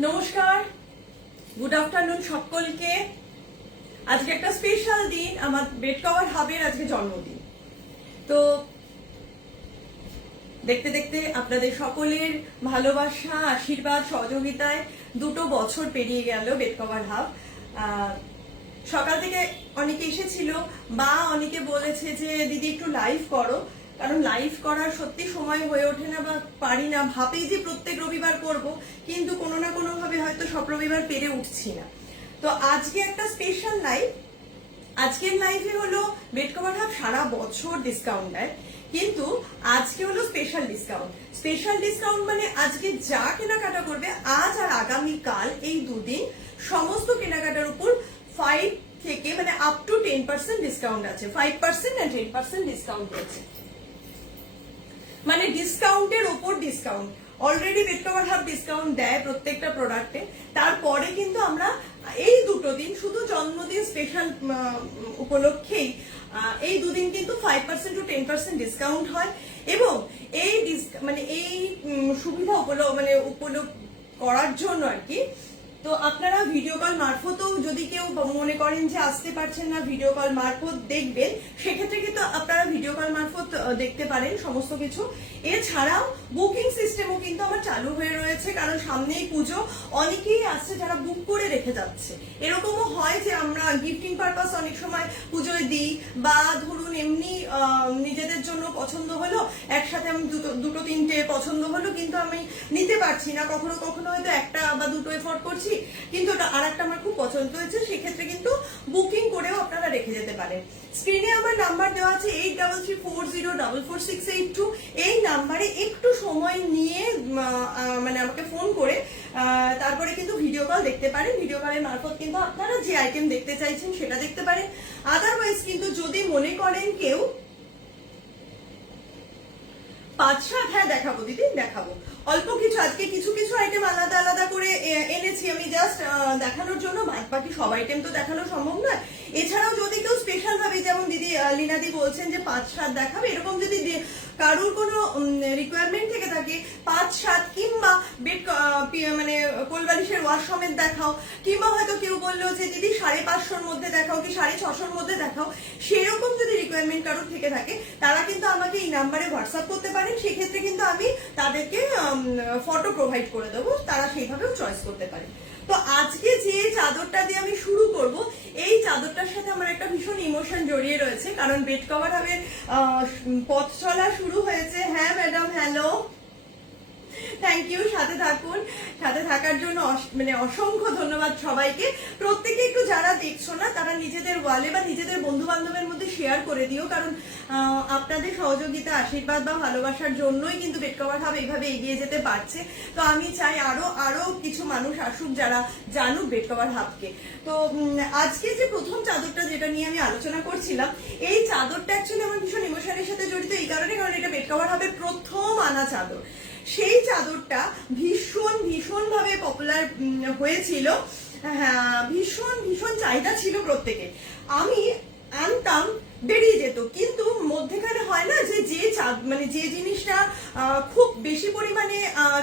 নমস্কার, good afternoon সকলকে। আজকে একটা স্পেশাল দিন, আমার বেড কভার হাবের আজকে জন্মদিন। তো দেখতে দেখতে আপনাদের সকলের ভালোবাসা, আশীর্বাদ, সহযোগিতায় 2 বছর পেরিয়ে গেল বেড কভার হাব। সকাল থেকে অনেকে এসেছিল বা অনেকে বলেছে যে দিদি একটু লাইভ করো, কারণ লাইভ করার সত্যি সময় হয়ে ওঠে না বা পারি না। ভাবি যে প্রত্যেক রবিবার করব, কিন্তু কোনো না কোনো ভাবে হয়তো সব রবিবার পেরে উঠছি না। তো আজকে একটা স্পেশাল লাইভ। আজকের লাইভে হলো বেড কভার হাব সারা বছর ডিসকাউন্ট দেয়, কিন্তু আজকে হলো স্পেশাল ডিসকাউন্ট। স্পেশাল ডিসকাউন্ট মানে আজকে যা কেনাকাটা করবে আজ আর আগামীকাল এই দুদিন সমস্ত কেনাকাটার উপর 5 থেকে মানে আপ টু 10% ডিসকাউন্ট আছে। 5% আর 10% ডিসকাউন্ট রয়েছে, মানে ডিসকাউন্টের ওপর discount. Already bed cover hub discount দেয় প্রত্যেকটা প্রোডাক্টে। তারপরে কিন্তু আমরা এই 2 দিন শুধু জন্মদিন স্পেশাল উপলক্ষেই এই দুদিন কিন্তু 5% টু 10% ডিসকাউন্ট হয়। এবং এই মানে এই সুবিধা উপলব্ধ করার জন্য আর কি, তো আপনারা ভিডিও কল মারফতও যদি কেউ মনে করেন যে আসতে পারছেন না, ভিডিও কল মারফত দেখবেন, সেক্ষেত্রে কিন্তু আপনারা ভিডিও কল মারফত দেখতে পারেন সমস্ত কিছু। এছাড়াও বুকিং সিস্টেমও কিন্তু আমার চালু হয়ে রয়েছে, কারণ সামনেই পুজো। অনেকেই আসছে যারা বুক করে রেখে যাচ্ছে। এরকমও হয় যে আমরা গিফটিং পারপাস অনেক সময় পুজোয় দিই, বা ধরুন এমনি নিজেদের জন্য পছন্দ হলো, একসাথে আমি দুটো তিনটে পছন্দ হলো, কিন্তু আমি নিতে পারছি না। কখনো কখনো হয়তো একটা বা দুটো এফোর্ড করছি, কিন্তু আর একটা আমার খুব পছন্দ হয়েছে, সেক্ষেত্রে কিন্তু বুকিং করেও আপনারা রেখে যেতে পারেন। স্ক্রিনে আমার নাম্বার দেওয়া আছে 8334044682। এই নাম্বারে একটু সময় নিয়ে মানে আমাকে ফোন করে তারপরে কিন্তু ভিডিও কল দেখতে পারেন। ভিডিও কলের মারফত কিন্তু আপনারা যে আইটেম দেখতে চাইছেন সেটা দেখতে পারেন। আদারওয়াইজ কিন্তু যদি মনে করেন কেউ 5-7, হ্যাঁ দেখাবো দিদি, দেখাবো অল্প কিছু। আজকে কিছু কিছু আইটেম আলাদা আলাদা করে এনেছি আমি জাস্ট দেখানোর জন্য, বাকি সব আইটেম তো দেখানো সম্ভব নয়। এছাড়াও যদি কেউ স্পেশাল ভাবে, যেমন দিদি লীনাদি বলছেন যে 5-7 দেখাবে, এরকম যদি কারুর কোনো রিকোয়ারমেন্ট থেকে থাকে 5-7, কিংবা বেড মানে কোলবালিশের ওয়াশ সমেত দেখাও, কিংবা হয়তো কেউ বললো যে দিদি 550-র মধ্যে দেখাও কি 650-র মধ্যে দেখাও, সেরকম যদি রিকোয়ারমেন্ট কারুর থেকে থাকে, তারা কিন্তু আমাকে এই নাম্বারে হোয়াটসঅ্যাপ করতে পারেন। সেক্ষেত্রে কিন্তু আমি তাদেরকে ফটো প্রোভাইড করে দেবো, তারা সেইভাবেও চয়েস করতে পারে। তো আজকে যে চাদরটা দিয়ে আমি শুরু করব, এই চাদরটার সাথে আমার একটা ভীষণ ইমোশন জড়িয়ে রয়েছে, কারণ বেড কভার হাবের পথ চলা শুরু হয়েছে। হ্যাঁ ম্যাডাম, হ্যালো, থ্যাংক ইউ। সাথে থাকুন, সাথে থাকার জন্য মানে অসংখ্য ধন্যবাদ সবাইকে। প্রত্যেকে একটু যারা দেখছো না, তারা নিজেদের ওয়ালে বা নিজেদের বন্ধু বান্ধবের মধ্যে শেয়ার করে দিও, কারণ আপনাদের সহযোগিতা, আশীর্বাদ বা ভালোবাসার জন্যই কিন্তু বেড কভার হাব এইভাবে এগিয়ে যেতে পারছে। তো আমি চাই আরো কিছু মানুষ আসুক যারা জানুক বেড কভার হাবকে। তো আজকে যে প্রথম চাদরটা যেটা নিয়ে আমি আলোচনা করছিলাম, এই চাদরটা অ্যাকচুয়ালি আমার ভীষণ ইমোশনের সাথে জড়িত এই কারণে, কারণ এটা বেড কভার হাবের প্রথম আনা চাদর। সেই চাদরটা ভীষণ ভাবে পপুলার হয়েছিল। হ্যাঁ, ভীষণ চাহিদা ছিল প্রত্যেকে। আমি আনতাম, বেরিয়ে যেত, কিন্তু মধ্যেখানে হয় না যে মানে যে জিনিসটা খুব বেশি পরিমাণে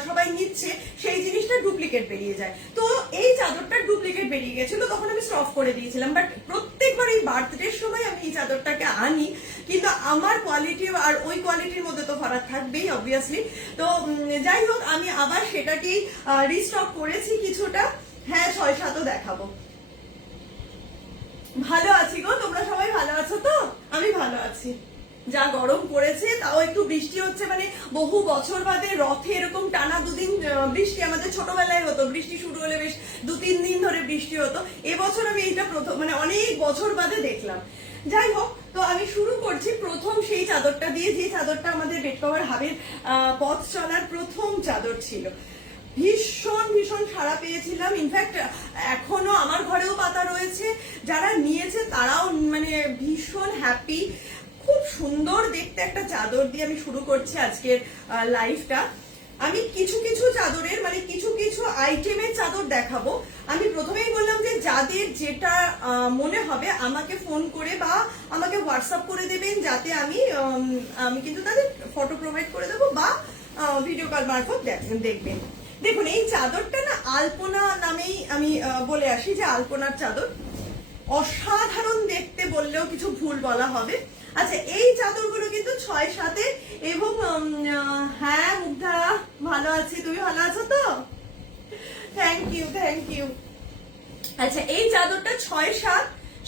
সবাই নিচ্ছে, সেই জিনিসটা ডুপ্লিকেট বেরিয়ে যায়। তো এই চাদরটা ডুপ্লিকেট বেরিয়ে গেছিল, তখন আমি স্টপ করে দিয়েছিলাম। বাট প্রত্যেকবার এই বার্থডের সময় আমি এই চাদরটাকে আনি, কিন্তু আমার কোয়ালিটি আর ওই কোয়ালিটির মধ্যে তো ফারাক থাকবেই অবভিয়াসলি। তো যাই হোক, আমি আবার সেটাকেই রিস্টক করেছি কিছুটা। হ্যাঁ, 6-7ও দেখাবো। ভালো আছি গো, তোমরা সবাই ভালো আছো তো? আমি ভালো আছি। যা গরম পড়েছে, তাও একটু বৃষ্টি হচ্ছে, মানে বহু বছর বাদে রথে এরকম টানা 2 দিন বৃষ্টি। আমাদের ছোটবেলায় হতো, বৃষ্টি শুরু হলে বেশ 2-3 দিন ধরে বৃষ্টি হতো। এবছর আমি এইটা প্রথম, মানে অনেক বছর বাদে দেখলাম। যাই হোক, তো আমি শুরু করছি প্রথম সেই চাদরটা দিয়ে, যে চাদরটা আমাদের বেড কভার হাবের পথ চলার প্রথম চাদর ছিল। ভীষণ সাড়া পেয়েছিলাম। ইনফ্যাক্ট এখনো আমার ঘরেও পাতা রয়েছে, যারা নিয়েছে তারাও মানে ভীষণ হ্যাপি। খুব সুন্দর দেখতে একটা চাদর দিয়ে আমি শুরু করছি আজকের লাইভটা। আমি কিছু কিছু চাদরের মানে কিছু কিছু আইটেমের চাদর দেখাবো। আমি প্রথমেই বললাম যে যাদের যেটা মনে হবে আমাকে ফোন করে বা আমাকে হোয়াটসঅ্যাপ করে দেবেন, যাতে আমি কিন্তু তাদের ফটো প্রোভাইড করে দেবো বা ভিডিও কল মারফত দেখবেন। দেখুন এই চাদরটা না আলপনা নামেই আমি বলে আসি যে আলপনার চাদর, অসাধারণ দেখতে বললেও কিছু ভুল বলা হবে। আচ্ছা এই চাদরগুলো কিন্তু 6-7 এবং হ্যাঁ মুগ্ধা ভালো আছি, তুমি ভালো আছো তো? Thank you thank you. আচ্ছা এই চাদরটা 6-7,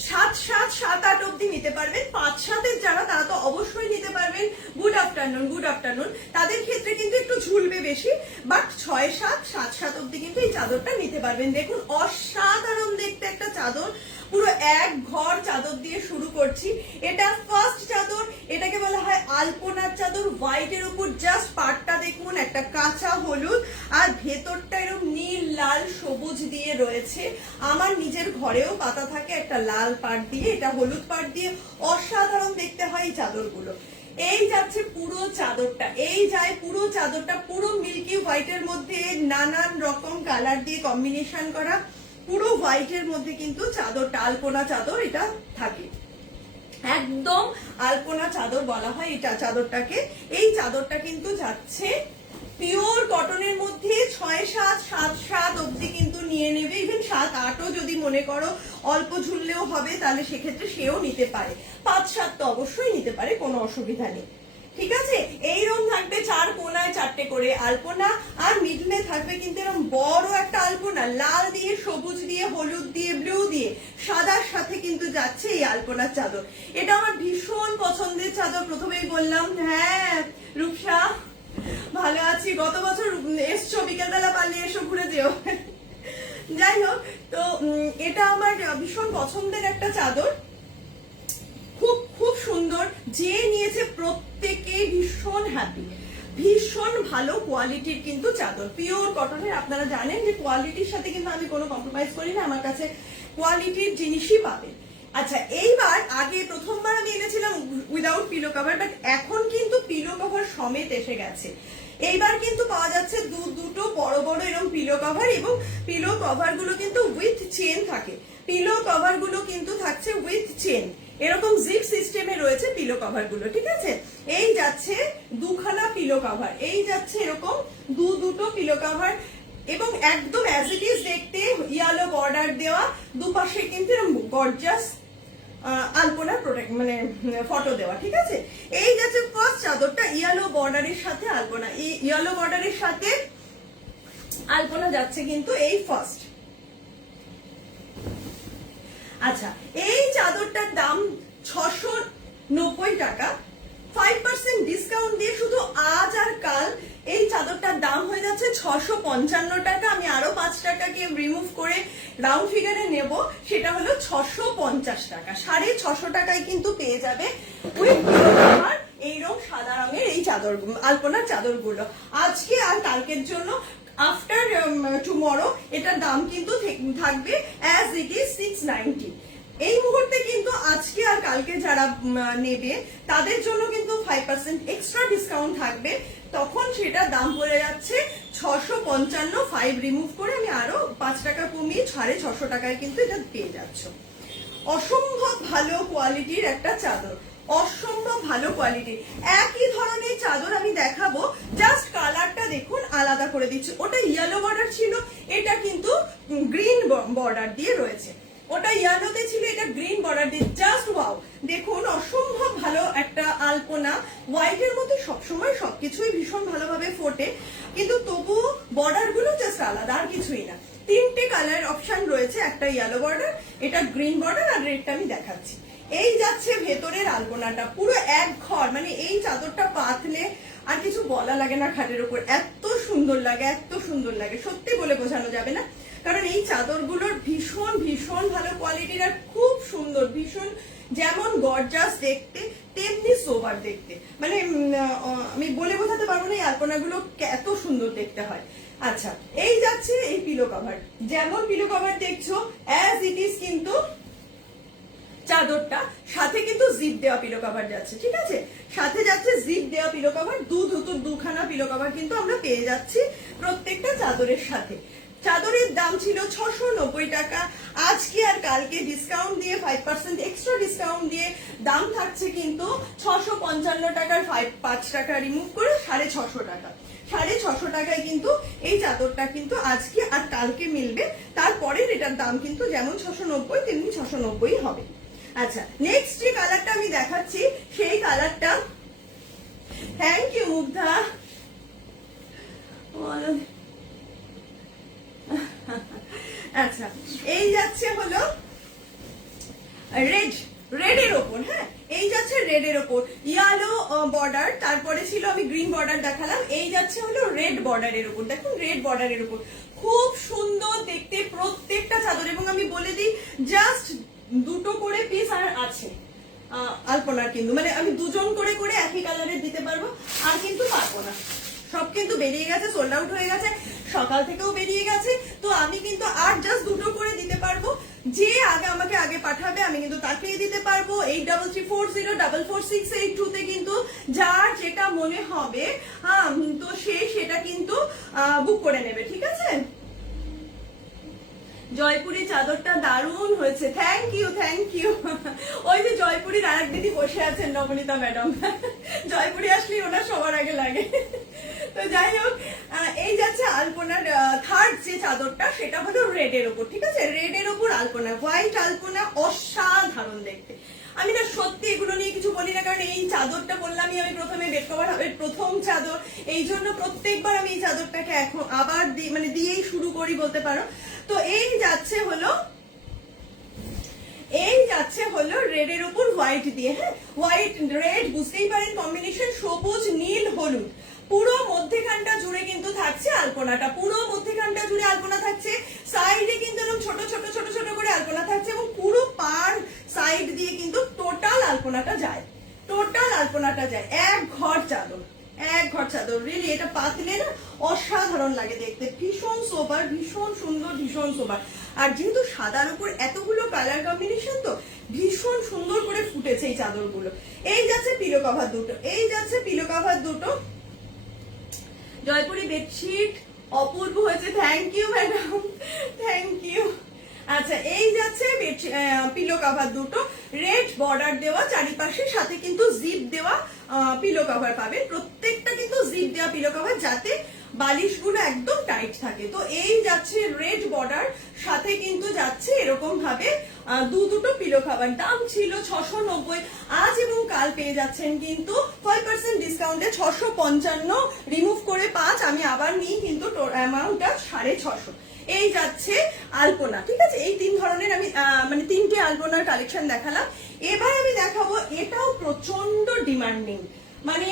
7-7, 7-8 অব্দি নিতে পারবেন। 5-7 যারা তারা তো অবশ্যই নিতে পারবেন। Good afternoon, good afternoon. তাদের ক্ষেত্রে কিন্তু একটু ঝুলবে বেশি, বাট 6-7, 7-7 অব্দি কিন্তু এই চাদরটা নিতে পারবেন। দেখুন অসাধারণ দেখতে একটা চাদর, পুরো এক ঘর চাদর দিয়ে শুরু করছি। এটা ফার্স্ট চাদর, এটাকে বলা হয় আলপনার চাদর। হোয়াইটের উপর জাস্ট পাটটা দেখুন একটা কাঁচা হলুদ, আর ভেতরটা এরকম নীল লাল সবুজ দিয়ে রয়েছে। আমার নিজের ঘরেও পাতা থাকে একটা লাল পাট দিয়ে, এটা হলুদ পাট দিয়ে। অসাধারণ দেখতে হয় এই চাদরগুলো। এই যাচ্ছে পুরো চাদরটা, এই যায় পুরো চাদরটা, পুরো মিল্কি হোয়াইটের মধ্যে নানান রকম কালার দিয়ে কম্বিনেশন করা, পুরো হোয়াইটের মধ্যে কিন্তু চাদরটা আলপনা চাদর এটা থাকে। একদম আলপনা চাদর বলা হয় এটা চাদরটাকে। এই চাদরটা কিন্তু যাচ্ছে পিওর কটনের মধ্যে 6-7, 7-7 অব্দি কিন্তু নিয়ে নেবে। ইভেন 7-8ও যদি মনে করো অল্প ঝুললেও হবে তাহলে সেক্ষেত্রে সেও নিতে পারে। 5-7 তো অবশ্যই নিতে পারে, কোনো অসুবিধা নেই। ঠিক আছে, এইরকম থাকবে 4 কোনায় 4টে করে আলপনা, আর মিডলে থাকবে কিন্তু এরকম বড় একটা আলপনা, লাল দিয়ে সবুজ দিয়ে হলুদ দিয়ে ব্লু দিয়ে সাদার সাথে কিন্তু যাচ্ছে এই আলপনার চাদর। এটা আমার ভীষণ পছন্দের চাদর, প্রথমেই বললাম। হ্যাঁ রূপসা ভালো আছি, গত বছর এসছো, বিকেলবেলা পারলে এসো ঘুরে যেও। যাই হোক, তো এটা আমার ভীষণ পছন্দের একটা চাদর, খুব খুব সুন্দর। যে নিয়েছে প্রত্যেকেই ভীষণ হ্যাপি, ভীষণ ভালো কোয়ালিটির কিন্তু চাদর, পিওর কটনের। আপনারা জানেন যে কোয়ালিটির সাথে কিন্তু আমি কোনো কম্প্রোমাইজ করি না, আমার কাছে কোয়ালিটির জিনিসই পাবে। আচ্ছা এইবার, আগে প্রথমবার আমি এনেছিলাম উইদাউট পিলো কভার, বাট এখন কিন্তু পিলো কভার সমেত এসে গেছে। এইবার কিন্তু পাওয়া যাচ্ছে দুটো বড় বড় এরকম পিলো কভার, এবং পিলো কভার গুলো কিন্তু উইথ চেন থাকে। পিলো কভার গুলো কিন্তু থাকছে উইথ চেন, এরকম জিপ সিস্টেমে রয়েছে পিলো কভার গুলো। ঠিক আছে, এই যাচ্ছে দুখানা পিলো কভার, এই যাচ্ছে এরকম দুটো পিলো কভার, এবং একদম অ্যাজ ইট ইজ দেখতে, ইয়েলো বর্ডার দেওয়া, দুপাশে কিন্তু এরকম গর্জাস আলপনা প্রোটেক্ট মানে ফটো দেওয়া। ঠিক আছে, এই যাচ্ছে ফার্স্ট চাদরটা, ইয়েলো বর্ডারের সাথে আলপনা, এই ইয়েলো বর্ডারের সাথে আলপনা যাচ্ছে কিন্তু এই ফার্স্ট। আচ্ছা এই চাদরটার দাম 690 টাকা, 5% ডিসকাউন্ট দিয়ে শুধু আজ আর কাল এই চাদরটার দাম হয়ে যাচ্ছে 655 টাকা। আমি আরো 5 টাকাকে রিমুভ করে রাউন্ড ফিগারে নেব, সেটা হলো 650 টাকা। 650 টাকায় কিন্তু পেয়ে যাবে এইরকম সাদা রঙের এই চাদর, আলপনার চাদরগুলো। আজকে আর কালকের জন্য, আফটার টুমরো এটার দাম কিন্তু থাকবে অ্যাজ ইট ইজ 690। এই মুহূর্তে কিন্তু আজকে আর কালকে যারা নেবে তাদের জন্য কিন্তু 5% এক্সট্রা ডিসকাউন্ট থাকবে, তখন সেটা দাম পড়ে যাচ্ছে 655। 5 রিমুভ করে আমি আরো 5 টাকা কমিয়ে 650 টাকায় কিন্তু এটা পেয়ে যাচ্ছ। অসম্ভব ভালো কোয়ালিটির একটা চাদর, অসম্ভব ভালো কোয়ালিটি। একই ধরনের চাদর আমি দেখাবো, জাস্ট কালারটা দেখুন আলাদা করে দিচ্ছি। ওটা ইয়েলো বর্ডার ছিল, এটা কিন্তু গ্রিন বর্ডার দিয়ে রয়েছে। ওটা ইয়েলোতে ছিল, এটা গ্রিন বর্ডার দিয়ে। জাস্ট ওয়াও, দেখুন অসম্ভব ভালো একটা আলপনা। হোয়াইটের মধ্যে সবসময় সবকিছুই ভীষণ ভালোভাবে ফোটে, কিন্তু তবু বর্ডার গুলো জাস্ট আলাদা, আর কিছুই না। 3টে কালার অপশন রয়েছে, একটা ইয়েলো বর্ডার, এটা গ্রিন বর্ডার, আর রেডটা আমি দেখাচ্ছি। এই যাচ্ছে ভেতরের আলপনাটা, পুরো এক ঘর, মানে এই চাদরটা পাতলে আর কিছু বলা লাগে না খাটের উপর, এত সুন্দর লাগে, এত সুন্দর লাগে, সত্যি বলে বোঝানো যাবে না। কারণ এই চাদরগুলোর ভীষণ ভীষণ ভালো কোয়ালিটির, আর খুব সুন্দর, ভীষণ যেমন গর্জাস দেখতে তেমনি সোবার দেখতে, মানে আমি বলে বোঝাতে পারবো না এই আলপনাগুলো এত সুন্দর দেখতে হয়। আচ্ছা এই যাচ্ছে এই পিলো কভার, যেমন পিলো কভার দেখছো অ্যাজ ইট ইজ কিন্তু চাদরটা, সাথে কিন্তু জিপ দেওয়া পিলো কভার যাচ্ছে। ঠিক আছে, সাথে যাচ্ছে জিপ দেওয়া পিলো কভার, দুখানা পিলো কভার কিন্তু আমরা পেয়ে যাচ্ছি প্রত্যেকটা চাদরের সাথে। চাদরের দাম ছিল 690 টাকা, আজকে আর কালকে ডিসকাউন্ট দিয়ে 5% এক্সট্রা ডিসকাউন্ট দিয়ে দাম থাকছে কিন্তু 655 টাকার 5 টাকা রিমুভ করে 650 টাকা। 650 টাকায় কিন্তু এই চাদরটা কিন্তু আজকে আর কালকে মিলবে, তারপরে এটার দাম কিন্তু যেমন 690 তেমনি 690 হবে। আচ্ছা, নেক্সট যে কালারটা আমি দেখাচ্ছি সেই কালারটা, থ্যাংক ইউ মুগ্ধা। আচ্ছা, এই যাচ্ছে হলো রেডের ওপর, হ্যাঁ এই যাচ্ছে রেডের ওপর ইয়েলো বর্ডার, তারপরে ছিল আমি গ্রিন বর্ডার দেখালাম, এই যাচ্ছে হলো রেড বর্ডারের উপর। দেখুন রেড বর্ডারের উপর খুব সুন্দর দেখতে প্রত্যেকটা চাদর, এবং আমি বলে দিই জাস্ট 2টো করে পিস আর আছে আলপনার, কিন্তু মানে আমি 2জন করে করে একই কালারের দিতে পারবো, আর কিন্তু পারবো না, সব কিন্তু বেরিয়ে গেছে, সোল্ড আউট হয়ে গেছে, সকাল থেকেও বেরিয়ে গেছে। তো আমি কিন্তু আর জাস্ট 2টো করে দিতে পারবো, যে আগে আমাকে আগে পাঠাবে আমি কিন্তু তাকেই দিতে পারবো। 8334044682 তে কিন্তু যার যেটা মনে হবে তো সে সেটা কিন্তু বুক করে নেবে, ঠিক আছে। জয়পুরি চাদরটা দারুণ হয়েছে, থ্যাংক ইউ থ্যাংক ইউ। ওই যে জয়পুরির আরেক দিদি বসে আছেন নবনীতা ম্যাডাম, জয়পুরি আসলে ওনার সবার আগে লাগে। তো যাই হোক, এই যাচ্ছে আলপনার থার্ড যে চাদরটা, সেটা হলো রেডের ওপর, ঠিক আছে। রেডের ওপর আলপনা, হোয়াইট আলপনা, অসাধারণ দেখতে। আমি না সত্যি এগুলো নিয়ে কিছু বলি না, কারণ এই চাদরটা বললামই আমি প্রথমে, বেড কভার হবে প্রথম চাদর, এই জন্য প্রত্যেকবার আমি এই চাদরটাকে এখন আবার মানে দিয়েই শুরু করি বলতে পারো। তো এই যাচ্ছে হলো রেডের উপর হোয়াইট দিয়ে, হ্যাঁ হোয়াইট রেড বুঝতেই পারেন কম্বিনেশন, সবুজ নীল হলুদ, পুরো মধ্যেখানটা জুড়ে কিন্তু থাকছে আলপনাটা, পুরো মধ্যেখানটা জুড়ে আলপনা থাকছে, সাইডে কিন্তু এরকম ছোট ছোট ছোট ছোট করে আলপনা থাকছে, এবং পুরো পার সাইড দিয়ে কিন্তু টোটাল আলপনাটা যায়, এক ঘর চাদর, রিয়েলি এটা পাতলে না অসাধারণ লাগে দেখতে, ভীষণ সোবার, ভীষণ সুন্দর, ভীষণ সোবার। আর যেহেতু সাদার উপর এতগুলো কালার কম্বিনেশন, তো ভীষণ সুন্দর করে ফুটেছে এই চাদরগুলো। এই যাচ্ছে পিলো কভার দুটো, জয়পুরি বেডশিট অপূর্ব হয়েছে, thank you madam, thank you. আচ্ছা, এই যাচ্ছে পিলো কভার দুটো, রেড বর্ডার দেওয়া চারিপাশে, সাথে কিন্তু জিপ দেওয়া পিলো কভার পাবেন, প্রত্যেকটা কিন্তু জিপ দেওয়া পিলো কভার, যাতে বালিশগুলো একদম টাইট থাকে। তো এই যাচ্ছে রেড বর্ডার, সাথে কিন্তু যাচ্ছে এরকম ভাবে দুটো পিলো কভার, দাম ছিল 690, আজ এবং কাল পেয়ে যাচ্ছেন কিন্তু 5% ডিসকাউন্টে 655, রিমুভ করে 5, আমি আবার নিই কিন্তু অ্যামাউন্টটা 650। এই যাচ্ছে আলপনা, ঠিক আছে। এই 3 ধরনের আমি মানে 3টে আলপনার কালেকশন দেখালাম। এবার আমি দেখাবো, এটাও প্রচন্ড ডিমান্ডিং, মানে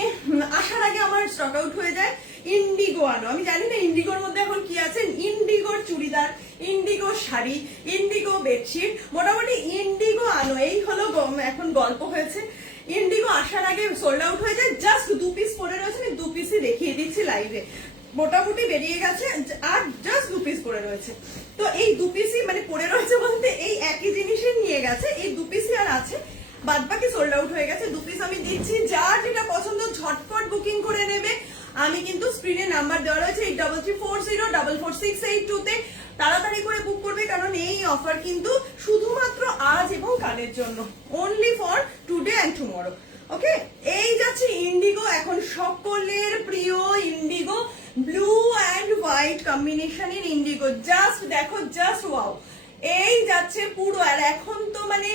আসার আগে আমার স্টক আউট হয়ে যায়, ইন্ডিগো আনো। আমি জানি না ইন্ডিগোর মধ্যে এখন কি আছে, ইন্ডিগোর churidar, indigo sari, indigo bedsheet, মোটামুটি ইন্ডিগো আনো, এই হলো এখন গল্প হয়েছে। ইন্ডিগো আসার আগে সোল্ড আউট হয়ে যায়, জাস্ট 2 পিস পরে রয়েছে, আমি 2 পিসই দেখিয়ে দিচ্ছি লাইভে, মোটামুটি বেরিয়ে গেছে, আর জাস্ট 2 পিস পরে রয়েছে। তো এই 2 পিসই মানে পরে রয়েছে বলতে এই একই জিনিসই নিয়ে গেছে, এই 2 পিসই আর আছে, বাদ বাকি সোল্ড আউট হয়ে গেছে। 2 পিস আমি দিচ্ছি, যার যেটা পছন্দ ঝটপট বুকিং করে নেবে। আমি কিন্তু স্ক্রিনে নাম্বার দেওয়া রয়েছে 8334044682 তে, তাড়াতাড়ি করে বুক করবে, কারণ এই অফার কিন্তু শুধুমাত্র আজ এবং কালের জন্য, only for today and tomorrow. Okay, এই যাচ্ছে ইন্ডিগো, এখন সকলের প্রিয় ইন্ডিগো, ব্লু অ্যান্ড হোয়াইট কম্বিনেশনের ইন্ডিগো, জাস্ট দেখো, জাস্ট ওয়াও। এই যাচ্ছে পুরো, আর এখন তো মানে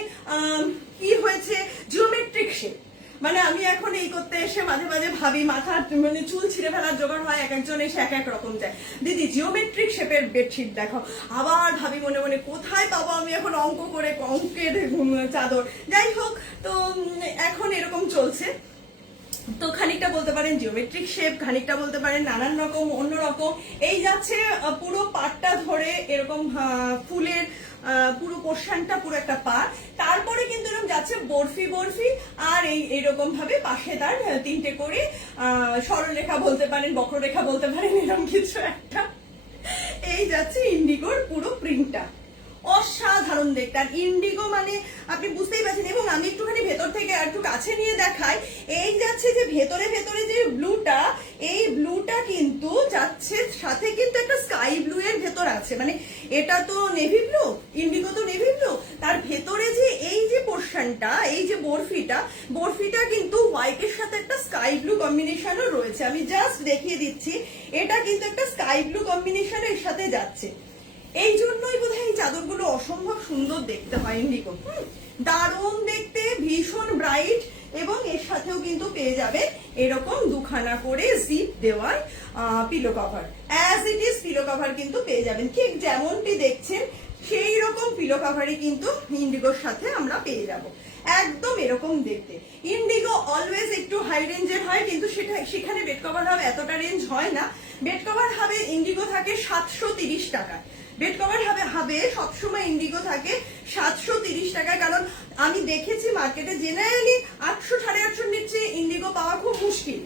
কি হয়েছে, জিওমেট্রিক শেপ, মানে আমি এখন এই করতে এসে মাঝে মাঝে ভাবি, মাথা মানে চুল ছিঁড়ে ফেলার জোগাড় হয়, এক একজন এসে এক এক রকম যায়, দিদি জিওমেট্রিক শেপের বেডশিট দেখো, আবার ভাবি মনে মনে কোথায় পাবো আমি এখন অঙ্ক করে, অঙ্কের চাদর। যাই হোক, তো এখন এরকম চলছে, তো খানিকটা বলতে পারেন জিওমেট্রিক শেপ, খানিকটা বলতে পারেন নানান রকম অন্যরকম। এই যাচ্ছে পুরো পাটটা ধরে এরকম ফুলের পুরো পোর্শনটা, পুরো একটা পার, তারপরে কিন্তু এরকম যাচ্ছে বরফি, আর এইরকম ভাবে পাশে তার 3টে করে সরলরেখা বলতে পারেন, বক্ররেখা বলতে পারেন, এরকম কিছু একটা। এই যাচ্ছে ইন্ডিগোর পুরো প্রিন্টটা, অসাধারণ দেখতে। আর ইন্ডিগো মানে আপনি বুঝতেই পারছেন, এবং আমি একটুখানি ভেতর থেকে একটু কাছে নিয়ে দেখাই। এই যাচ্ছে যে ভেতরে যে ব্লুটা, এই ব্লুটা কিন্তু যাচ্ছে সাথে কিন্তু একটা স্কাই ব্লু এর ভেতর আছে, আছে, মানে এটা তো নেভি ব্লু, ইন্ডিগো তো নেভি ব্লু, তার ভেতরে যে এই যে পোর্শনটা, এই যে বরফিটা কিন্তু হোয়াইটের সাথে একটা স্কাই ব্লু কম্বিনেশনও রয়েছে। আমি জাস্ট দেখিয়ে দিচ্ছি, এটা কিন্তু একটা স্কাই ব্লু কম্বিনেশনের সাথে যাচ্ছে। এই জন্যই বোধহয় এই চাদরগুলো অসম্ভব সুন্দর দেখতে হয় ইন্ডিগো। দারুণ দেখতে, ভীষণ ব্রাইট, এবং এর সাথেও কিন্তু পেয়ে যাবে এরকম দুখানা করে জিপ দেওয়ার pillow cover. As it is pillow cover কিন্তু পেয়ে যাবেন, ঠিক যেমনটি দেখছেন সেই রকম পিলো কভারই কিন্তু ইন্ডিগোর সাথে আমরা পেয়ে যাব, একদম এরকম দেখতে। ইন্ডিগো অলওয়েজ একটু হাই রেঞ্জের হয়, কিন্তু সেখানে বেড কভার হবে এতটা রেঞ্জ হয় না। বেড কভার হবে ইন্ডিগো থাকে 730 টাকা, বেড কভার হবে সবসময় ইন্ডিগো থাকে 730 টাকায়। কারণ আমি দেখেছি মার্কেটে জেনারেলি 800 850 নিচে ইন্ডিগো পাওয়া খুব মুশকিল।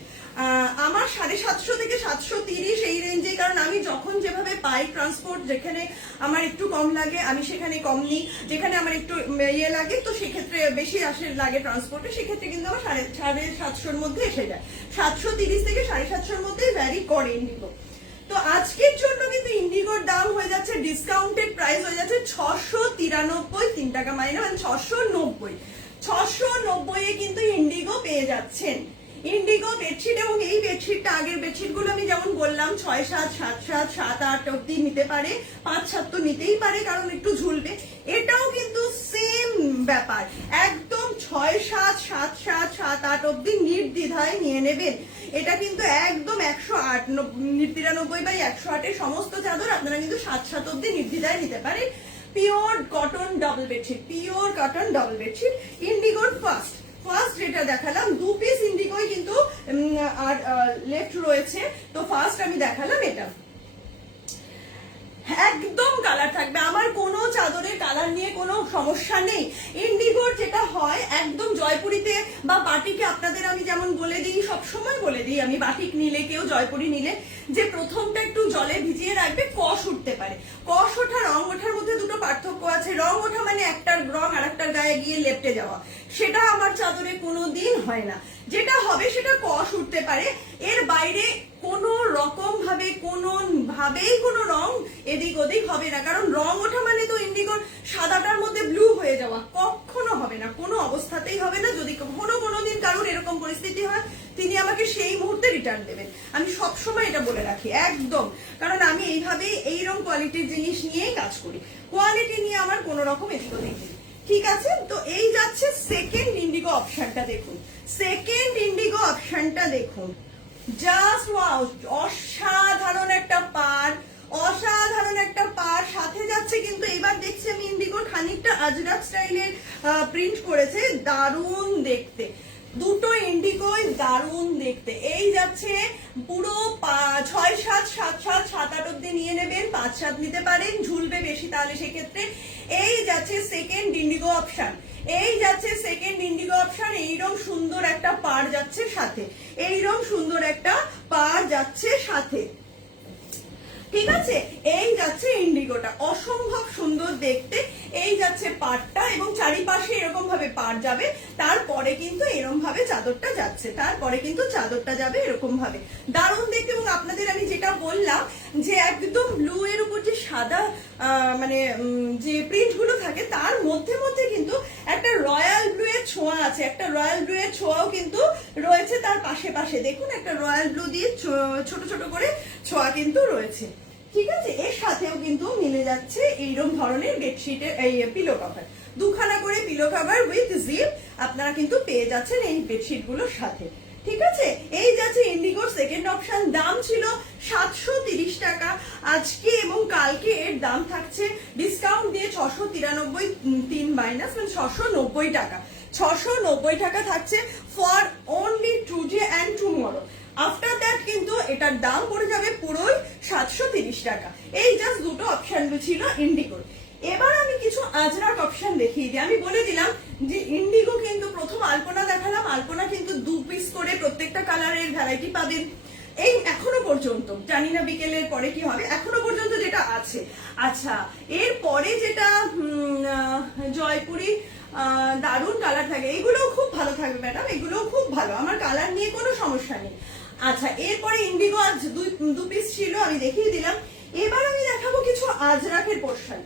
আমার 750 থেকে 730 এই রেঞ্জে, কারণ আমি যখন যেভাবে পাই ট্রান্সপোর্ট, যেখানে আমার একটু কম লাগে আমি সেখানে কম নিই, যেখানে আমার একটু ইয়ে লাগে তো সেক্ষেত্রে বেশি লাগে ট্রান্সপোর্টে, সেক্ষেত্রে কিন্তু আমার 750-র মধ্যে এসে যায়। 730 থেকে 750-র মধ্যে ভ্যারি করে ইন্ডিগো। তো আজকের জন্য কিন্তু ইন্ডিগোর দাম হয়ে যাচ্ছে, ডিসকাউন্টেড প্রাইস হয়ে যাচ্ছে 693, 3 টাকা মাইনে, মানে 690 এ কিন্তু ইন্ডিগো পেয়ে যাচ্ছেন। ইন্ডিগো বেডশিট, এবং এই বেডশিটটা আগের বেডশিট গুলো আমি যেমন বললাম 6-7, 7-7, 7-8 অব্দি নিতে পারে, 5-7 তো নিতেই পারে কারণ একটু ঝুলবে। এটাও কিন্তু সেম ব্যাপার, একদম 6-7, 7-7, 7-8 অব্দি নির্দ্বিধায় নিয়ে নেবেন। এটা কিন্তু একদম 108, 93/108 এর সমস্ত চাদর আপনারা কিন্তু 7-7 অব্দি নির্দ্বিধায় নিতে পারেন। Pure cotton double bedsheet, pure cotton double bedsheet ইন্ডিগোর ফার্স্ট যেটা দেখালাম, 2 পিস ইন্ডিগোই কিন্তু আর লেফট রয়েছে। তো ফার্স্ট আমি দেখালাম এটা, একদম কালার থাকবে, আমার কোনো চাদরের কালার নিয়ে কোনো সমস্যা নেই। ইন্ডিগোর যেটা হয় একদম জয়পুরিতে বা বাটিকে, আপনাদের আমি যেমন বলে দিই, সবসময় বলে দিই আমি, বাটিক নিলে কেউ জয়পুরি নিলে যে প্রথমটা একটু জলে ভিজিয়ে রাখবে, কষ উঠতে পারে। কষ ওঠা রং ওঠার মধ্যে দুটো পার্থক্য আছে। রং ওঠা মানে একটার রং আর একটার গায়ে গিয়ে লেপটে যাওয়া, সেটা আমার চাদরে কোনো দিন হয় না। যেটা হবে সেটা কষ উঠতে পারে, এর বাইরে কোনো রকম ভাবে কোনো রং এদিক ওদিক হবে না। কারণ রং ওঠা মানে তো ইন্ডিগোর সাদাটার মধ্যে ব্লু হয়ে যাওয়া কখনো হবে না, কোনো অবস্থাতেই হবে না। যদি কোনোদিন কারোর এরকম পরিস্থিতি হয়, তিনি আমাকে সেই মুহূর্তে রিটার্ন দেবেন, আমি সবসময় এটা বলে রাখি একদম। কারণ আমি এইভাবেই এইরকম কোয়ালিটির জিনিস নিয়েই কাজ করি, কোয়ালিটি নিয়ে আমার কোনো রকম এদিক ওদিক নেই। ঠিক আছে, তো এই যাচ্ছে সেকেন্ড ইন্ডিগো অপশনটা দেখুন, সেকেন্ড ইন্ডিগো অপশনটা দেখুন, জাস্ট ওয়াও, অসাধারণ একটা পাড়, অসাধারণ একটা পাড় সাথে যাচ্ছে কিন্তু এবার দেখছি আমি ইন্ডিগোর খানিকটা আজরাক স্টাইলের প্রিন্ট করেছে, দারুণ দেখতে। দুটো ইন্ডিগোই দারুণ দেখতে। এই যাচ্ছে পুরো 6-7, 7-7, 7-8 অব্দি নিয়ে নেবেন, 5-7 নিতে পারেন, ঝুলবে বেশি তাহলে সেক্ষেত্রে। এই যাচ্ছে সেকেন্ড ইন্ডিগো অপশন, এই যাচ্ছে সেকেন্ড ইন্ডিগো অপশন, এইরকম সুন্দর একটা পাড় যাচ্ছে সাথে, এইরকম সুন্দর একটা পাড় যাচ্ছে সাথে। ঠিক আছে, এই যাচ্ছে ইন্ডিগোটা, অসম্ভব সুন্দর দেখতে। এই যাচ্ছে পাড়টা, এবং চারিপাশে এরকম ভাবে পাড় যাবে, তারপরে কিন্তু এরকম ভাবে চাদরটা যাচ্ছে, তারপরে কিন্তু চাদরটা যাবে এরকম ভাবে, দারুণ দেখতে। এবং আপনাদের আমি যেটা বললাম যে একদম ব্লু এর উপর যে সাদা মানে যে প্রিন্ট গুলো থাকে, তার মধ্যে মধ্যে কিন্তু একটা রয়্যাল ব্লু এর ছোঁয়া আছে, একটা রয়্যাল ব্লু এর ছোঁয়াও কিন্তু রয়েছে তার পাশে পাশে। দেখুন একটা রয়্যাল ব্লু দিয়ে ছোট ছোট করে ছোঁয়া কিন্তু রয়েছে। ঠিক আছে, এর সাথেও কিন্তু মিলে যাচ্ছে এইরকম ধরনের বেডশিটের এই পিলো কভার, দুখানা করে পিলো কভার উইথ জিপ আপনারা কিন্তু পেয়ে যাচ্ছেন এই বেডশিট গুলোর সাথে। ঠিক আছে, এই যাচ্ছে ইন্ডিগোর সেকেন্ড অপশন, দাম ছিল 730 টাকা, আজকে এবং কালকে এর দাম থাকছে ডিসকাউন্ট দিয়ে 693, 3 মাইনাস মানে 690 টাকা, 690 টাকা থাকছে for only today and tomorrow. After that কিন্তু এটার দাম পড়ে যাবে পুরোই 730 টাকা। এই জাস্ট দুটো অপশন ছিল ইন্ডিগোর। এবার আমি কিছু আজরাক অপশন দেখিয়ে দিই। আমি বলে দিলাম যে ইন্ডিগো কিন্তু প্রথম আলপনা দেখালাম, আলপনা কিন্তু 2 পিস করে প্রত্যেকটা কালারের ভ্যারাইটি পাবেন। এই এখনো পর্যন্ত, জানি না বিকেলের পরে কি হবে, এখনো পর্যন্ত যেটা আছে। আচ্ছা, এর পরে যেটা জয়পুরি দারুণ কালার থাকে, এগুলোও খুব ভালো থাকবে ম্যাডাম, এগুলোও খুব ভালো, আমার কালার নিয়ে কোনো সমস্যা নেই। আচ্ছা, এরপরে ইন্ডিগো আজ 2 পিস ছিল, আমি দেখিয়ে দিলাম। এবার আমি দেখাবো কিছু আজরাকের পোর্শন।